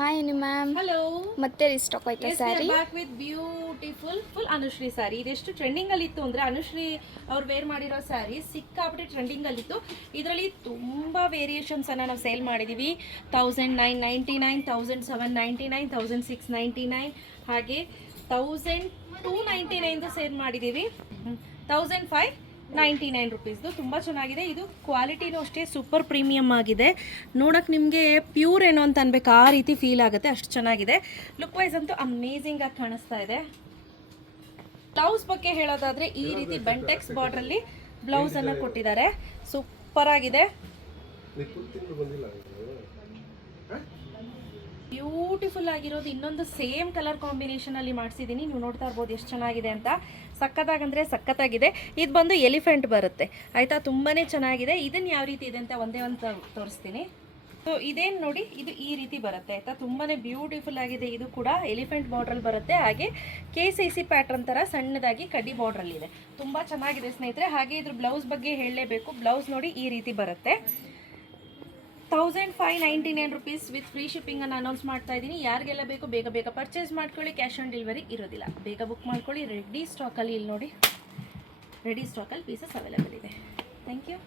Hi ma'am. Hello, ಮತ್ತೆ restock ಆಯ್ತಾ S V R sari? Back with beautiful full Anushree sari. ಇದೆಷ್ಟು trending ಅಲ್ಲಿ ಇತ್ತು ಅಂದ್ರೆ ಅನುಶ್ರೀ ಅವ್ರು ವೇರ್ ಮಾಡಿರೋ ಸ್ಯಾರಿ ಸಿಕ್ಕಾಬಿಟ್ಟು ಟ್ರೆಂಡಿಂಗ್ ಅಲ್ಲಿ ಇತ್ತು. ಇದರಲ್ಲಿ ತುಂಬಾ ವೇರಿಯೇಷನ್ಸ್ ಅನ್ನ ನಾವು ಸೇಲ್ ಮಾಡಿದೀವಿ. 1999, 1799, 1699, ಹಾಗೆ 1299 ಸೇಲ್ ಮಾಡಿದೀವಿ. 1599 ರುಪೀಸ್ದು ತುಂಬ ಚೆನ್ನಾಗಿದೆ. ಇದು ಕ್ವಾಲಿಟಿನೂ ಅಷ್ಟೇ ಸೂಪರ್ ಪ್ರೀಮಿಯಮ್ ಆಗಿದೆ. ನೋಡೋಕೆ ನಿಮಗೆ ಪ್ಯೂರ್ ಏನೋ ಅಂತ ಅನ್ಬೇಕು, ಆ ರೀತಿ ಫೀಲ್ ಆಗುತ್ತೆ, ಅಷ್ಟು ಚೆನ್ನಾಗಿದೆ. ಲುಕ್ ವೈಸ್ ಅಂತೂ ಅಮೇಝಿಂಗ್ ಆಗಿ ಕಾಣಿಸ್ತಾ ಇದೆ. ಬ್ಲೌಸ್ ಬಗ್ಗೆ ಹೇಳೋದಾದ್ರೆ ಈ ರೀತಿ ಬೆಂಟೆಕ್ಸ್ ಬಾರ್ಡ್ರಲ್ಲಿ ಬ್ಲೌಸ್ ಅನ್ನು ಕೊಟ್ಟಿದ್ದಾರೆ. ಸೂಪರ್ ಆಗಿದೆ, ಬ್ಯೂಟಿಫುಲ್ ಆಗಿರೋದು. ಇನ್ನೊಂದು ಸೇಮ್ ಕಲರ್ ಕಾಂಬಿನೇಷನ್ ಅಲ್ಲಿ ಮಾಡಿಸಿದ್ದೀನಿ, ನೀವು ನೋಡ್ತಾ ಇರ್ಬೋದು ಎಷ್ಟು ಚೆನ್ನಾಗಿದೆ ಅಂತ. ಸಖತ್ತಾಗಂದ್ರೆ ಸಖತ್ತಾಗಿದೆ. ಇದು ಬಂದು ಎಲಿಫೆಂಟ್ ಬರುತ್ತೆ ಆಯ್ತಾ, ತುಂಬಾನೇ ಚೆನ್ನಾಗಿದೆ. ಇದನ್ನ ಯಾವ ರೀತಿ ಇದೆ ಅಂತ ಒಂದೇ ಒಂದು ತೋರಿಸ್ತೀನಿ. ಸೊ ಇದೇನು ನೋಡಿ, ಇದು ಈ ರೀತಿ ಬರುತ್ತೆ ಆಯ್ತಾ, ತುಂಬಾನೇ ಬ್ಯೂಟಿಫುಲ್ ಆಗಿದೆ. ಇದು ಕೂಡ ಎಲಿಫೆಂಟ್ ಬಾರ್ಡ್ರಲ್ಲಿ ಬರುತ್ತೆ, ಹಾಗೆ KCC ಪ್ಯಾಟ್ರನ್ ತರ ಸಣ್ಣದಾಗಿ ಕಡ್ಡಿ ಬಾರ್ಡ್ರಲ್ಲಿ ಇದೆ. ತುಂಬಾ ಚೆನ್ನಾಗಿದೆ ಸ್ನೇಹಿತರೆ. ಹಾಗೆ ಇದ್ರ ಬ್ಲೌಸ್ ಬಗ್ಗೆ ಹೇಳಲೇಬೇಕು. ಬ್ಲೌಸ್ ನೋಡಿ ಈ ರೀತಿ ಬರುತ್ತೆ. 1599 ರುಪೀಸ್ ವಿತ್ ಫ್ರೀ ಶಿಪ್ಪಿಂಗ್ ಅನ್ನು ಅನೌನ್ಸ್ ಮಾಡ್ತಾ ಇದ್ದೀನಿ. ಯಾರಿಗೆಲ್ಲ ಬೇಕು ಬೇಗ ಬೇಗ ಪರ್ಚೇಸ್ ಮಾಡ್ಕೊಳ್ಳಿ. ಕ್ಯಾಶ್ ಆನ್ ಡೆಲಿವರಿ ಇರೋದಿಲ್ಲ, ಬೇಗ ಬುಕ್ ಮಾಡ್ಕೊಳ್ಳಿ. ರೆಡಿ ಸ್ಟಾಕಲ್ಲಿ, ಇಲ್ಲಿ ನೋಡಿ ರೆಡಿ ಸ್ಟಾಕಲ್ಲಿ ಪೀಸಸ್ ಅವೈಲೇಬಲ್ ಇದೆ. Thank you.